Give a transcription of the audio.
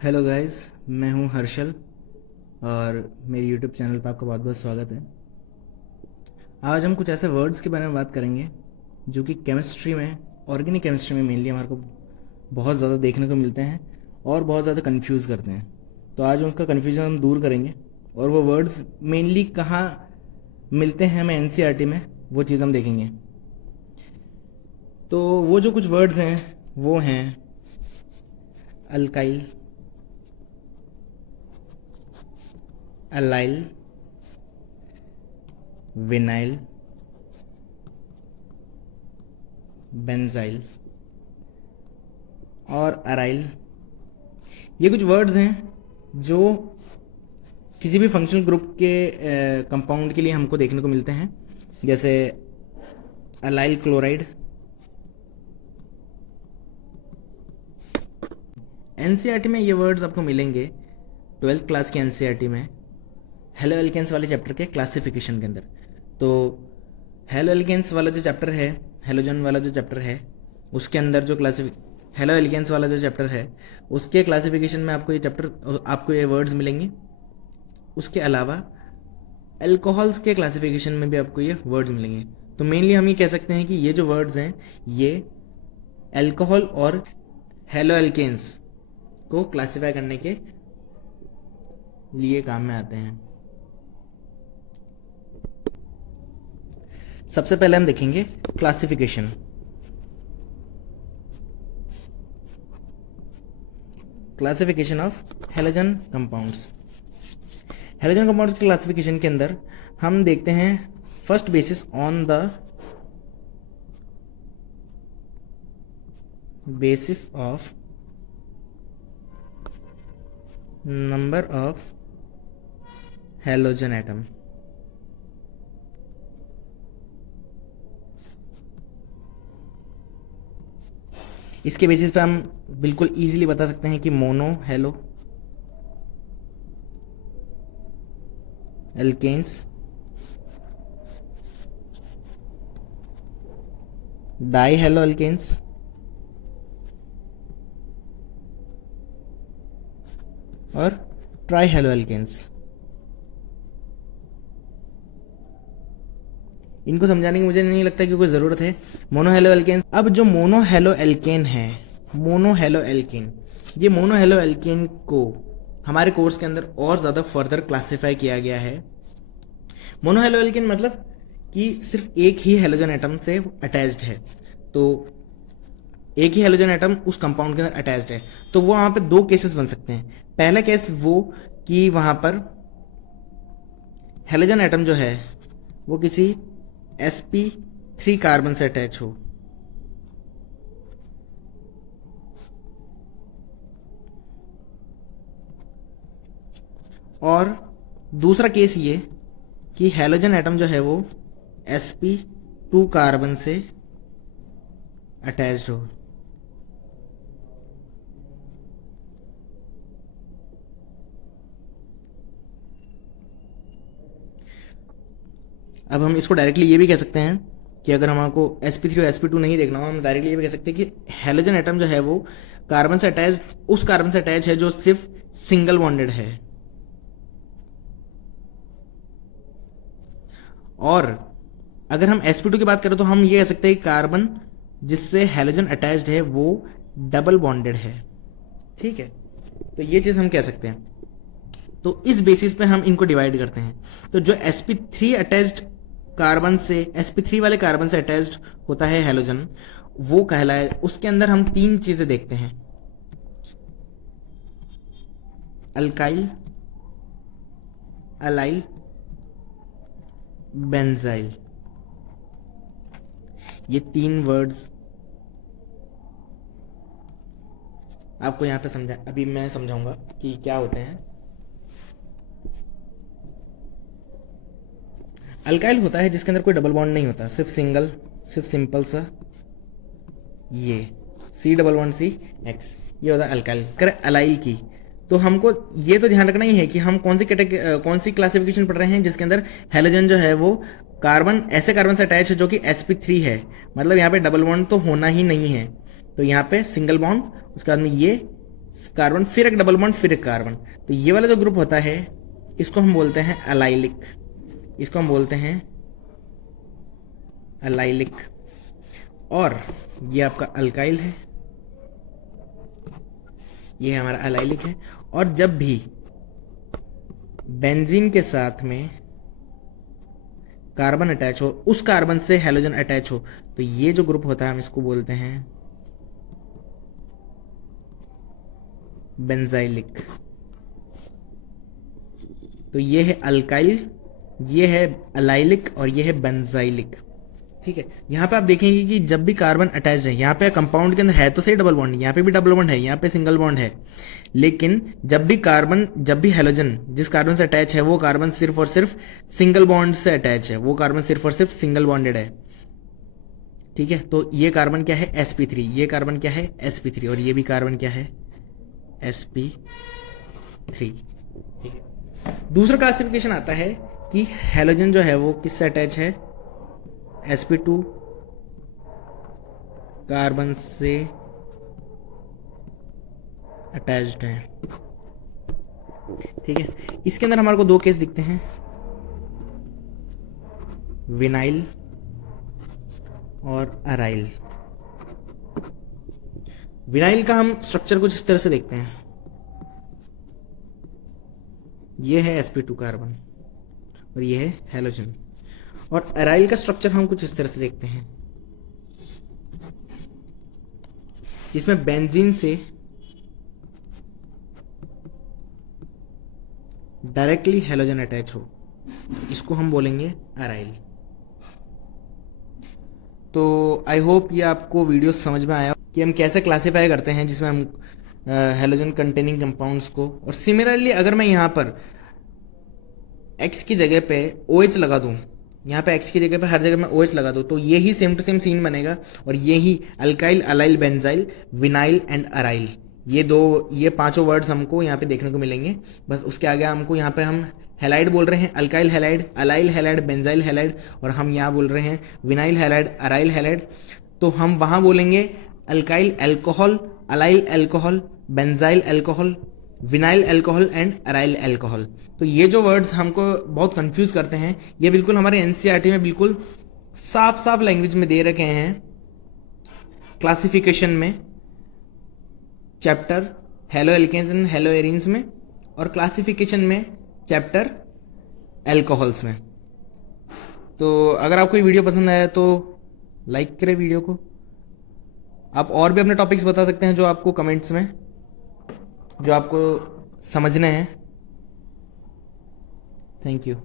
Hello guys, मैं हूं हर्षल और मेरे यूट्यूब चैनल पर आपका बहुत बहुत स्वागत है। आज हम कुछ ऐसे वर्ड्स के बारे में बात करेंगे जो कि केमिस्ट्री में, ऑर्गेनिक केमिस्ट्री में मेनली हमारे को बहुत ज़्यादा देखने को मिलते हैं और बहुत ज़्यादा कंफ्यूज करते हैं। तो आज उनका कन्फ्यूजन हम दूर करेंगे और वो वर्ड्स मेनली कहाँ मिलते हैं हमें एनसीईआरटी में, वो चीज़ हम देखेंगे। तो वो जो कुछ वर्ड्स हैं वो हैं अल्काइल, अलाइल, विनाइल, बेंजाइल और अराइल। ये कुछ वर्ड्स हैं जो किसी भी फंक्शनल ग्रुप के कंपाउंड के लिए हमको देखने को मिलते हैं, जैसे अलाइल क्लोराइड। एनसीईआरटी में ये वर्ड्स आपको मिलेंगे 12th क्लास की एनसीईआरटी में हेलो एल्केन्स वाले चैप्टर के क्लासिफिकेशन के अंदर। तो हेलो एल्केन्स वाला जो चैप्टर है, हेलोजन वाला जो चैप्टर है, उसके अंदर जो हेलो एल्केन्स वाला जो चैप्टर है उसके क्लासिफिकेशन में आपको ये वर्ड्स मिलेंगे। उसके अलावा अल्कोहल्स के क्लासिफिकेशन में भी आपको ये वर्ड्स मिलेंगे। तो मेनली हम ये कह सकते हैं कि ये जो वर्ड्स हैं ये अल्कोहल और हेलो एल्केन्स को क्लासिफाई करने के लिए काम में आते हैं। सबसे पहले हम देखेंगे classification. Classification of halogen compounds. Halogen compounds के क्लासिफिकेशन के अंदर हम देखते हैं first basis on the basis of number of halogen atom. इसके बेसिस पे हम बिल्कुल इजीली बता सकते हैं कि mono halo alkanes, di halo alkanes और ट्राई हेलो एल्केन्स। इनको समझाने की मुझे नहीं लगता कि कोई ज़रूरत है। मोनो हेलो एल्केन, अब जो मोनो हेलो एल्केन है, मोनो हेलो एल्केन, ये मोनो हेलो एल्केन को हमारे कोर्स के अंदर और ज़्यादा फर्दर क्लासिफाई किया गया है। मोनो हेलो एल्केन मतलब कि सिर्फ एक ही हेलोजन एटम से अटैच्ड है, तो एक ही हेलोजन एटम उस कंपाउंड के अंदर अटैच्ड है। तो वो वहाँ पे दो केसेस बन सकते हैं। पहला केस वो कि वहाँ पर हेलोजन एटम जो है वो किसी sp3 कार्बन से अटैच हो, और दूसरा केस ये कि हेलोजन एटम जो है वो sp2 कार्बन से अटैच्ड हो। अब हम इसको डायरेक्टली ये भी कह सकते हैं कि अगर हमको sp3 और sp2 नहीं देखना हो, हम डायरेक्टली ये भी कह सकते हैं कि हेलोजन एटम जो है वो कार्बन से अटैच, उस कार्बन से अटैच है जो सिर्फ सिंगल बॉन्डेड है। और अगर हम sp2 की बात करें तो हम ये कह सकते हैं कि कार्बन जिससे हेलोजन अटैच्ड है वो डबल बॉन्डेड है। ठीक है, तो ये चीज हम कह सकते हैं। तो इस बेसिस पे हम इनको डिवाइड करते हैं। तो जो sp3 अटैच्ड कार्बन से, sp3 वाले कार्बन से अटैच्ड होता है हेलोजन, वो कहलाए, उसके अंदर हम तीन चीजें देखते हैं, अल्काइल, अलाइल, बेंजाइल। ये तीन वर्ड्स आपको यहां पे समझा, अभी मैं समझाऊंगा कि क्या होते हैं। अल्काइल होता है जिसके अंदर कोई डबल बॉन्ड नहीं होता, सिर्फ सिंगल, सिर्फ सिंपल सा ये C double bond C X, ये होता है अल्काइल। कर अलाइल की तो हमको ये तो ध्यान रखना ही है कि हम कौन सी क्लासिफिकेशन पढ़ रहे हैं जिसके अंदर हेलोजन जो है वो कार्बन, ऐसे कार्बन से अटैच है जो कि sp3 है, मतलब यहाँ पे डबल बॉन्ड तो होना ही नहीं है। तो यहाँ पे सिंगल बॉन्ड, उसके बाद में ये कार्बन, फिर एक डबल बॉन्ड, फिर एक कार्बन। तो ये वाला जो ग्रुप होता है इसको हम बोलते हैं अलाइलिक, इसको हम बोलते हैं अलाइलिक। और ये आपका अल्काइल है, ये हमारा अलाइलिक है। और जब भी बेंजीन के साथ में कार्बन अटैच हो, उस कार्बन से हैलोजन अटैच हो, तो ये जो ग्रुप होता है हम इसको बोलते हैं बेंजाइलिक। तो ये है अल्काइल, ये है अलाइलिक और ये है बेंजाइलिक। ठीक है, यहाँ पे आप देखेंगे कि जब भी कार्बन अटैच है, यहाँ पे कंपाउंड के अंदर है तो सही डबल बॉन्ड, यहाँ पे भी डबल बॉन्ड है, यहाँ पे सिंगल बॉन्ड है, लेकिन जब भी हैलोजन जिस कार्बन से अटैच है वो कार्बन सिर्फ और सिर्फ सिंगल बॉन्ड से अटैच है, वो कार्बन सिर्फ और सिर्फ सिंगल बॉन्डेड है। ठीक है, तो ये कार्बन क्या है sp3, ये कार्बन क्या है sp3, और ये भी कार्बन क्या है sp3। ठीक है, दूसरा क्लासिफिकेशन आता है कि हैलोजन जो है वो किससे अटैच है, sp2 कार्बन से अटैच्ड है। ठीक है, इसके अंदर हमारे को दो केस दिखते हैं, विनाइल और अराइल। विनाइल का हम स्ट्रक्चर कुछ इस तरह से देखते हैं, ये है sp2 कार्बन और ये है हैलोजन। और अराइल का स्ट्रक्चर हम कुछ इस तरह से देखते हैं, जिसमें बेंजीन से डायरेक्टली हैलोजन अटैच हो, इसको हम बोलेंगे अराइल। तो आई होप ये आपको वीडियो समझ में आया कि हम कैसे क्लासीफाई करते हैं, जिसमें हम हैलोजन कंटेनिंग कंपाउंड्स को। और सिमिलरली अगर मैं यहाँ पर X की जगह पे OH लगा दूं, यहाँ पे X की जगह पे हर जगह मैं OH लगा दूं, तो ये ही सेम टू सेम सीन बनेगा। और ये ही alkyl, allyl, benzyl, vinyl and aryl, ये पांचों वर्ड्स हमको यहाँ पे देखने को मिलेंगे। बस उसके आगे हमको यहाँ पे हम हैलाइड बोल रहे हैं, alkyl halide, allyl halide, benzyl halide, और हम यहाँ बोल रहे हैं विनाइल हैलाइड, अराइल हैलाइड। तो हम वहाँ बोलेंगे alkyl alcohol, allyl alcohol, benzyl alcohol, vinyl alcohol and aryl alcohol. तो ये जो वर्ड्स हमको बहुत कंफ्यूज करते हैं, ये बिल्कुल हमारे एनसीईआरटी में बिल्कुल साफ साफ लैंग्वेज में दे रखे हैं क्लासिफिकेशन में, chapter halo alkanes and halo arenes में, और क्लासिफिकेशन में चैप्टर एल्कोहल्स में। तो अगर आपको ये वीडियो पसंद आया तो लाइक करें वीडियो को। आप और भी अपने टॉपिक्स बता सकते हैं जो आपको कमेंट्स में, जो आपको समझने हैं। Thank you.